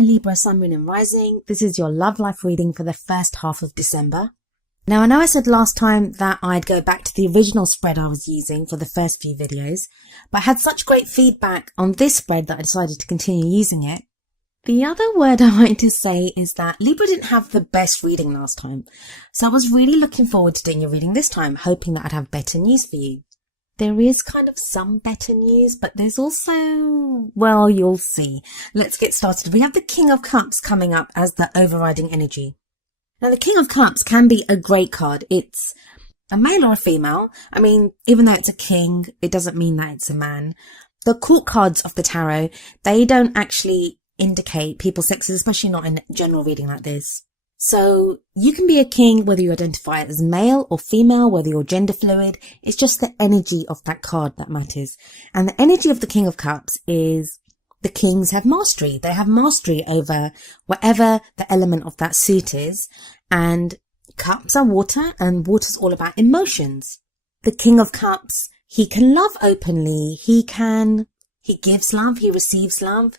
there, Libra, Sun, Moon and Rising. This is your love life reading for the first half of December. Now, I know I said last time that I'd go back to the original spread I was using for the first few videos, but I had such great feedback on this spread that I decided to continue using it. The other word I wanted to say is that Libra didn't have the best reading last time, so I was really looking forward to doing your reading this time, hoping that I'd have better news for you. There is kind of some better news, but there's also, well, you'll see. Let's get started. We have the King of Cups coming up as the overriding energy. Now, the King of Cups can be a great card. It's a male or a female. I mean, even though it's a king, it doesn't mean that it's a man. The court cards of the tarot, they don't actually indicate people's sexes, especially not in a general reading like this. So you can be a king whether you identify as male or female, whether you're gender fluid. It's just the energy of that card that matters. And the energy of the King of Cups is the kings have mastery. They have mastery over whatever the element of that suit is. And cups are water, and water's all about emotions. The King of Cups, he can love openly. He gives love. He receives love.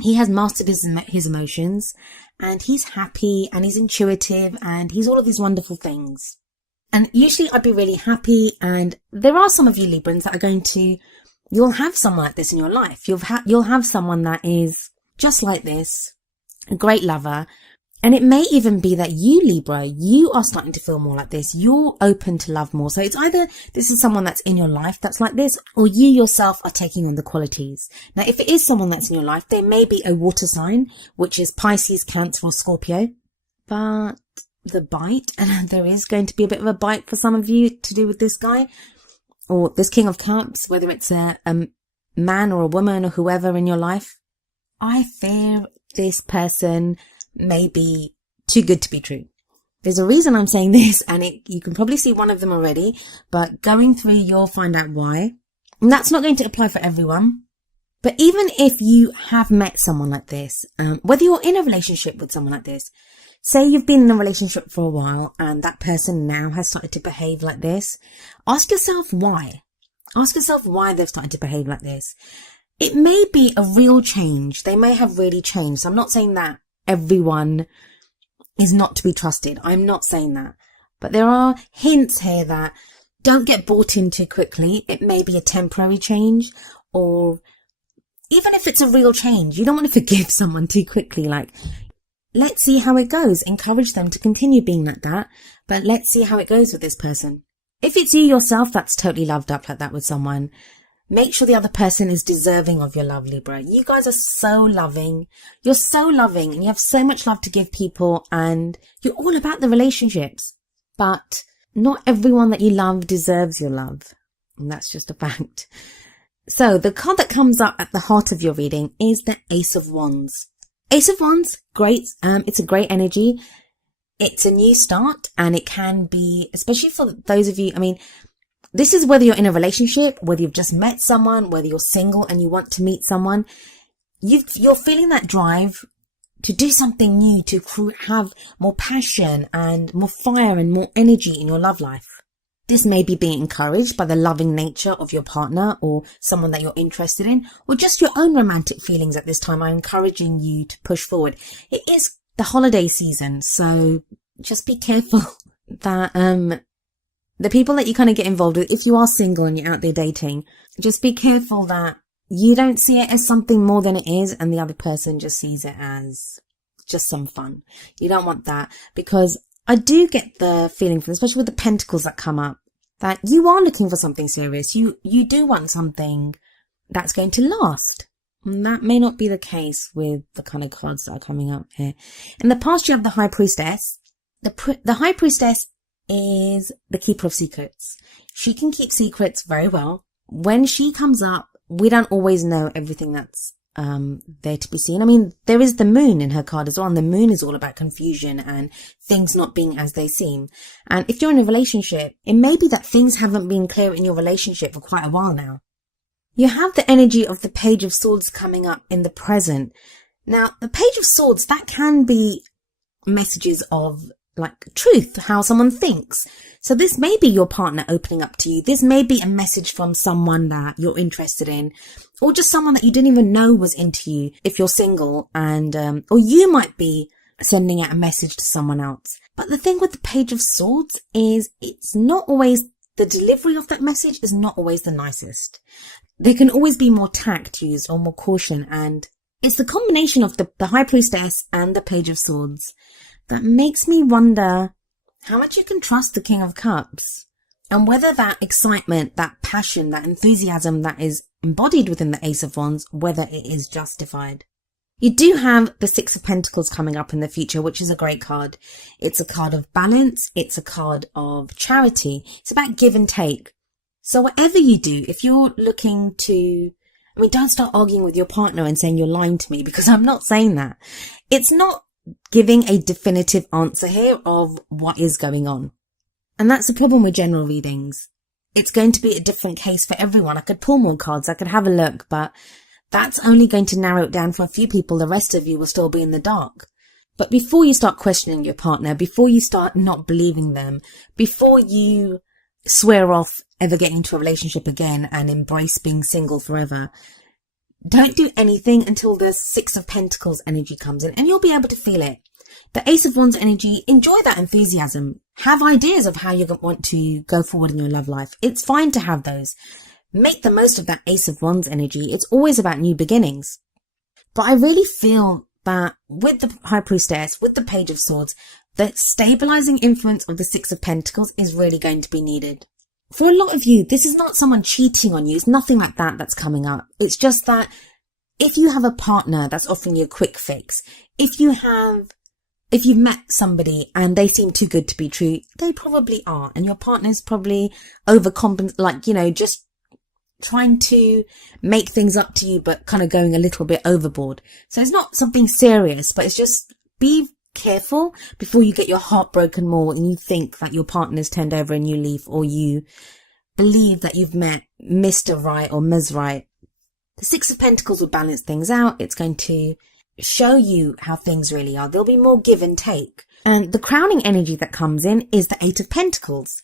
He has mastered his emotions, and he's happy, and he's intuitive, and he's all of these wonderful things. And usually I'd be really happy, and there are some of you Librans that are going to, you'll have someone like this in your life. You'll have someone that is just like this, a great lover. And it may even be that you, Libra, you are starting to feel more like this. You're open to love more. So it's either this is someone that's in your life that's like this, or you yourself are taking on the qualities. Now, if it is someone that's in your life, there may be a water sign, which is Pisces, Cancer or Scorpio. But the bite, and there is going to be a bit of a bite for some of you to do with this guy, or this King of Cups, whether it's a man or a woman or whoever in your life. I fear this person may be too good to be true. There's a reason I'm saying this, and you can probably see one of them already, but going through, you'll find out why. And that's not going to apply for everyone. But even if you have met someone like this, whether you're in a relationship with someone like this, say you've been in a relationship for a while and that person now has started to behave like this, ask yourself why. Ask yourself why they've started to behave like this. It may be a real change. They may have really changed. So I'm not saying that everyone is not to be trusted. I'm not saying that. But there are hints here that don't get bought in too quickly. It may be a temporary change, or even if it's a real change, you don't want to forgive someone too quickly. Like, let's see how it goes. Encourage them to continue being like that, but let's see how it goes with this person. If it's you yourself that's totally loved up like that with someone, make sure the other person is deserving of your love, Libra. You guys are so loving. You're so loving, and you have so much love to give people, and you're all about the relationships. But not everyone that you love deserves your love. And that's just a fact. So the card that comes up at the heart of your reading is the Ace of Wands. Ace of Wands, great. It's a great energy. It's a new start, and it can be, especially for those of you, I mean, this is whether you're in a relationship, whether you've just met someone, whether you're single and you want to meet someone. You're feeling that drive to do something new, to have more passion and more fire and more energy in your love life. This may be being encouraged by the loving nature of your partner or someone that you're interested in, or just your own romantic feelings at this time are encouraging you to push forward. It is the holiday season, so just be careful that the people that you kind of get involved with, if you are single and you're out there dating, just be careful that you don't see it as something more than it is, and the other person just sees it as just some fun. You don't want that, because I do get the feeling, from, especially with the pentacles that come up, that you are looking for something serious. You do want something that's going to last. And that may not be the case with the kind of cards that are coming up here. In the past, you have the High Priestess. The High Priestess is the keeper of secrets. She can keep secrets very well. When she comes up, we don't always know everything that's there to be seen. I mean, there is the moon in her card as well, and the moon is all about confusion and things not being as they seem. And if you're in a relationship, it may be that things haven't been clear in your relationship for quite a while now. You have the energy of the Page of Swords coming up in the present. Now, the Page of Swords, that can be messages of like truth, how someone thinks. So this may be your partner opening up to you. This may be a message from someone that you're interested in, or just someone that you didn't even know was into you if you're single, and or you might be sending out a message to someone else. But the thing with the Page of Swords is it's not always, the delivery of that message is not always the nicest. There can always be more tact used or more caution, and it's the combination of the High Priestess and the Page of Swords that makes me wonder how much you can trust the King of Cups, and whether that excitement, that passion, that enthusiasm that is embodied within the Ace of Wands, whether it is justified. You do have the Six of Pentacles coming up in the future, which is a great card. It's a card of balance. It's a card of charity. It's about give and take. So whatever you do, if you're looking to, don't start arguing with your partner and saying you're lying to me, because I'm not saying that. It's not giving a definitive answer here of what is going on. And that's the problem with general readings. It's going to be a different case for everyone. I could pull more cards. I could have a look, but that's only going to narrow it down for a few people. The rest of you will still be in the dark. But before you start questioning your partner, before you start not believing them, before you swear off ever getting into a relationship again and embrace being single forever, don't do anything until the Six of Pentacles energy comes in, and you'll be able to feel it. The Ace of Wands energy, enjoy that enthusiasm. Have ideas of how you want to go forward in your love life. It's fine to have those. Make the most of that Ace of Wands energy. It's always about new beginnings. But I really feel that with the High Priestess, with the Page of Swords, the stabilizing influence of the Six of Pentacles is really going to be needed. For a lot of you, this is not someone cheating on you. It's nothing like that that's coming up. It's just that if you have a partner that's offering you a quick fix, if you've met somebody and they seem too good to be true, they probably are. And your partner's probably just trying to make things up to you, but kind of going a little bit overboard. So it's not something serious, but it's just be careful before you get your heart broken more and you think that your partner's turned over a new leaf, or you believe that you've met Mr. Right or Ms. Right. The Six of Pentacles will balance things out. It's going to show you how things really are. There'll be more give and take. And the crowning energy that comes in is the Eight of Pentacles.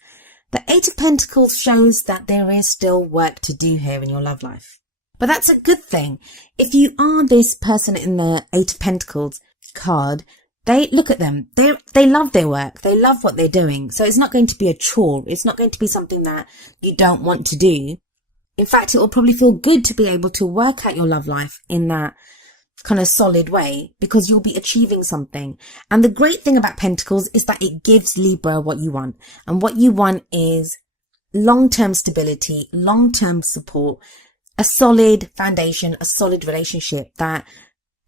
The Eight of Pentacles shows that there is still work to do here in your love life. But that's a good thing. If you are this person in the Eight of Pentacles card, they look at them. They love their work. They love what they're doing. So it's not going to be a chore. It's not going to be something that you don't want to do. In fact, it will probably feel good to be able to work out your love life in that kind of solid way, because you'll be achieving something. And the great thing about Pentacles is that it gives Libra what you want. And what you want is long-term stability, long-term support, a solid foundation, a solid relationship that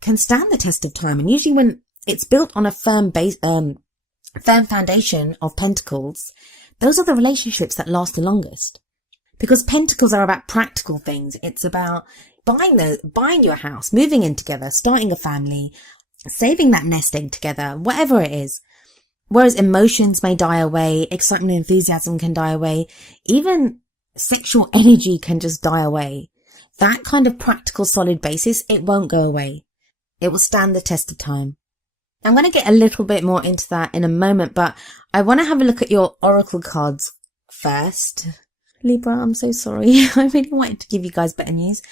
can stand the test of time. And usually when it's built on a firm foundation of Pentacles, those are the relationships that last the longest. Because Pentacles are about practical things. It's about buying your house, moving in together, starting a family, saving that nest egg together, whatever it is. Whereas emotions may die away, excitement and enthusiasm can die away, even sexual energy can just die away. That kind of practical solid basis, it won't go away. It will stand the test of time. I'm going to get a little bit more into that in a moment, but I want to have a look at your oracle cards first. Libra, I'm so sorry. I really wanted to give you guys better news.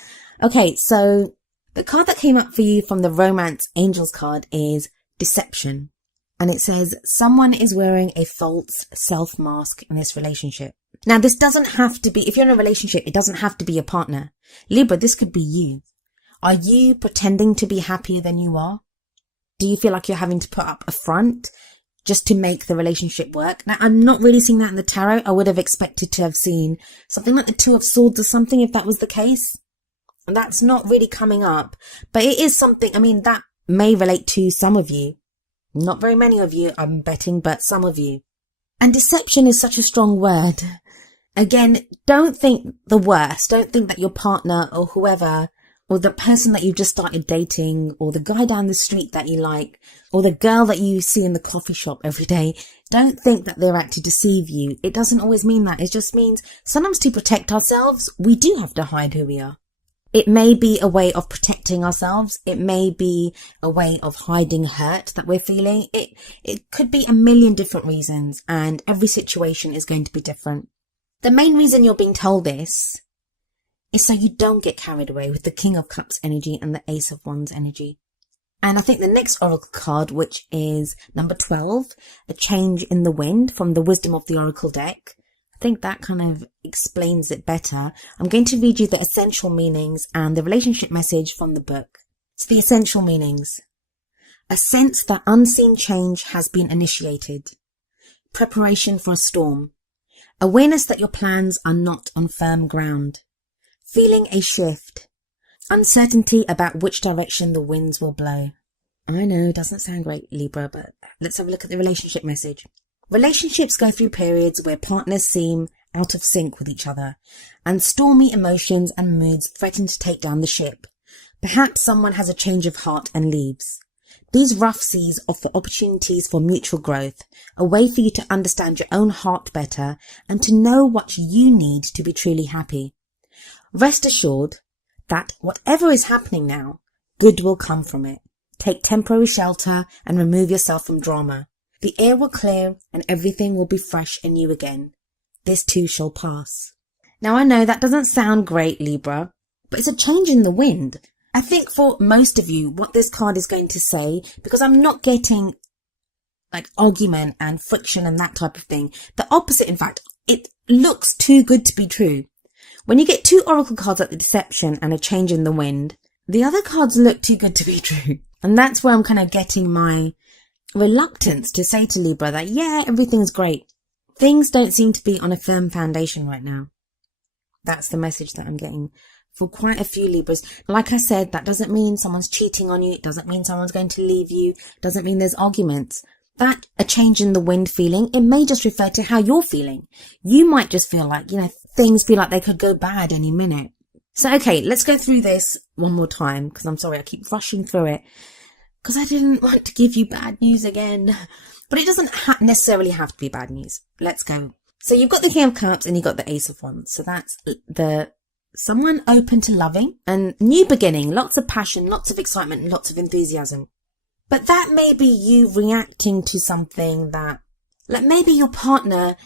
Okay, so the card that came up for you from the Romance Angels card is Deception. And it says, someone is wearing a false self-mask in this relationship. Now, this doesn't have to be, if you're in a relationship, it doesn't have to be your partner. Libra, this could be you. Are you pretending to be happier than you are? Do you feel like you're having to put up a front just to make the relationship work? Now, I'm not really seeing that in the tarot. I would have expected to have seen something like the Two of Swords or something if that was the case. And that's not really coming up. But it is something, that may relate to some of you. Not very many of you, I'm betting, but some of you. And deception is such a strong word. Again, don't think the worst. Don't think that your partner or whoever, or the person that you just started dating, or the guy down the street that you like, or the girl that you see in the coffee shop every day, don't think that they're out to deceive you. It doesn't always mean that. It just means sometimes to protect ourselves, we do have to hide who we are. It may be a way of protecting ourselves. It may be a way of hiding hurt that we're feeling. It could be a million different reasons, and every situation is going to be different. The main reason you're being told this is so you don't get carried away with the King of Cups energy and the Ace of Wands energy. And I think the next oracle card, which is number 12, a change in the wind from the Wisdom of the Oracle deck, I think that kind of explains it better. I'm going to read you the essential meanings and the relationship message from the book. So the essential meanings. A sense that unseen change has been initiated. Preparation for a storm. Awareness that your plans are not on firm ground. Feeling a shift. Uncertainty about which direction the winds will blow. I know, doesn't sound great, Libra, but let's have a look at the relationship message. Relationships go through periods where partners seem out of sync with each other, and stormy emotions and moods threaten to take down the ship. Perhaps someone has a change of heart and leaves. These rough seas offer opportunities for mutual growth, a way for you to understand your own heart better and to know what you need to be truly happy. Rest assured that whatever is happening now, good will come from it. Take temporary shelter and remove yourself from drama. The air will clear and everything will be fresh and new again. This too shall pass. Now I know that doesn't sound great, Libra, but it's a change in the wind. I think for most of you, what this card is going to say, because I'm not getting like argument and friction and that type of thing. The opposite, in fact, it looks too good to be true. When you get two oracle cards like the deception and a change in the wind, the other cards look too good to be true. And that's where I'm kind of getting my reluctance to say to Libra that, yeah, everything's great. Things don't seem to be on a firm foundation right now. That's the message that I'm getting for quite a few Libras. Like I said, that doesn't mean someone's cheating on you. It doesn't mean someone's going to leave you. It doesn't mean there's arguments. That a change in the wind feeling, it may just refer to how you're feeling. You might just feel like, things feel like they could go bad any minute. So, okay, let's go through this one more time, because I'm sorry, I keep rushing through it, because I didn't want to give you bad news again. But it doesn't necessarily have to be bad news. Let's go. So you've got the King of Cups and you've got the Ace of Wands. So that's someone open to loving and new beginning, lots of passion, lots of excitement, and lots of enthusiasm. But that may be you reacting to something that, like maybe your partner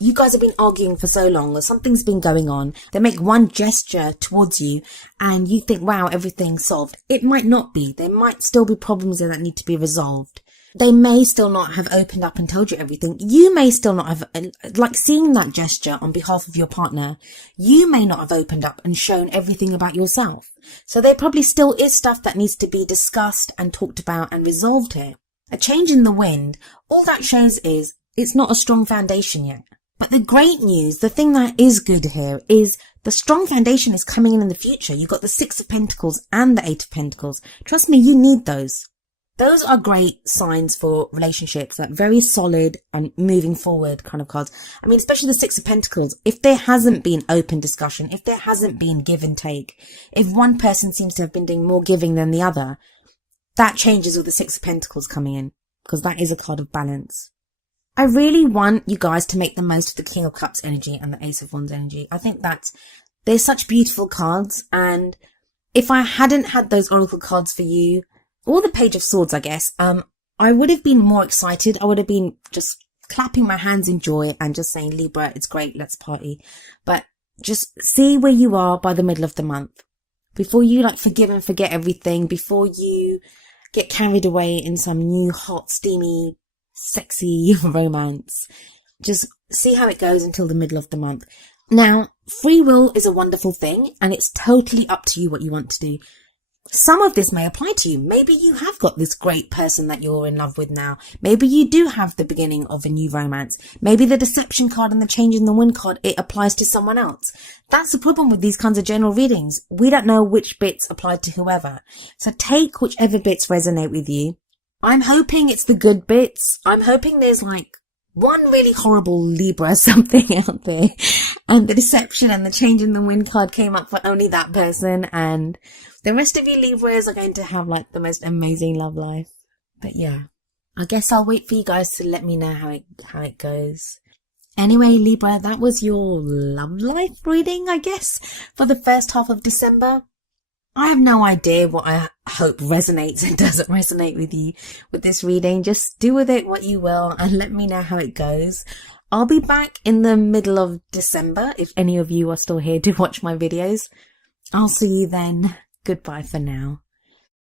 you guys have been arguing for so long, or something's been going on. They make one gesture towards you and you think, wow, everything's solved. It might not be. There might still be problems there that need to be resolved. They may still not have opened up and told you everything. You may still not have, like seeing that gesture on behalf of your partner, you may not have opened up and shown everything about yourself. So there probably still is stuff that needs to be discussed and talked about and resolved here. A change in the wind, all that shows is it's not a strong foundation yet. But the great news, the thing that is good here, is the strong foundation is coming in the future. You've got the Six of Pentacles and the Eight of Pentacles. Trust me, you need those. Those are great signs for relationships, like very solid and moving forward kind of cards. I mean, especially the Six of Pentacles. If there hasn't been open discussion, if there hasn't been give and take, if one person seems to have been doing more giving than the other, that changes with the Six of Pentacles coming in, because that is a card of balance. I really want you guys to make the most of the King of Cups energy and the Ace of Wands energy. I think that they're such beautiful cards, and if I hadn't had those oracle cards for you, or the Page of Swords, I guess, I would have been more excited. I would have been just clapping my hands in joy and just saying, Libra, it's great, let's party. But just see where you are by the middle of the month. Before you forgive and forget everything, before you get carried away in some new hot, steamy, sexy romance. Just see how it goes until the middle of the month. Now, free will is a wonderful thing, and it's totally up to you what you want to do. Some of this may apply to you. Maybe you have got this great person that you're in love with now. Maybe you do have the beginning of a new romance. Maybe the deception card and the change in the wind card, it applies to someone else. That's the problem with these kinds of general readings. We don't know which bits apply to whoever. So take whichever bits resonate with you. I'm hoping it's the good bits. I'm hoping there's one really horrible Libra something out there, and the deception and the change in the wind card came up for only that person, and the rest of you Libras are going to have the most amazing love life. But yeah, I guess I'll wait for you guys to let me know how it goes. Anyway, Libra, that was your love life reading, I guess, for the first half of December. I have no idea what I hope resonates and doesn't resonate with you with this reading. Just do with it what you will and let me know how it goes. I'll be back in the middle of December if any of you are still here to watch my videos. I'll see you then. Goodbye for now.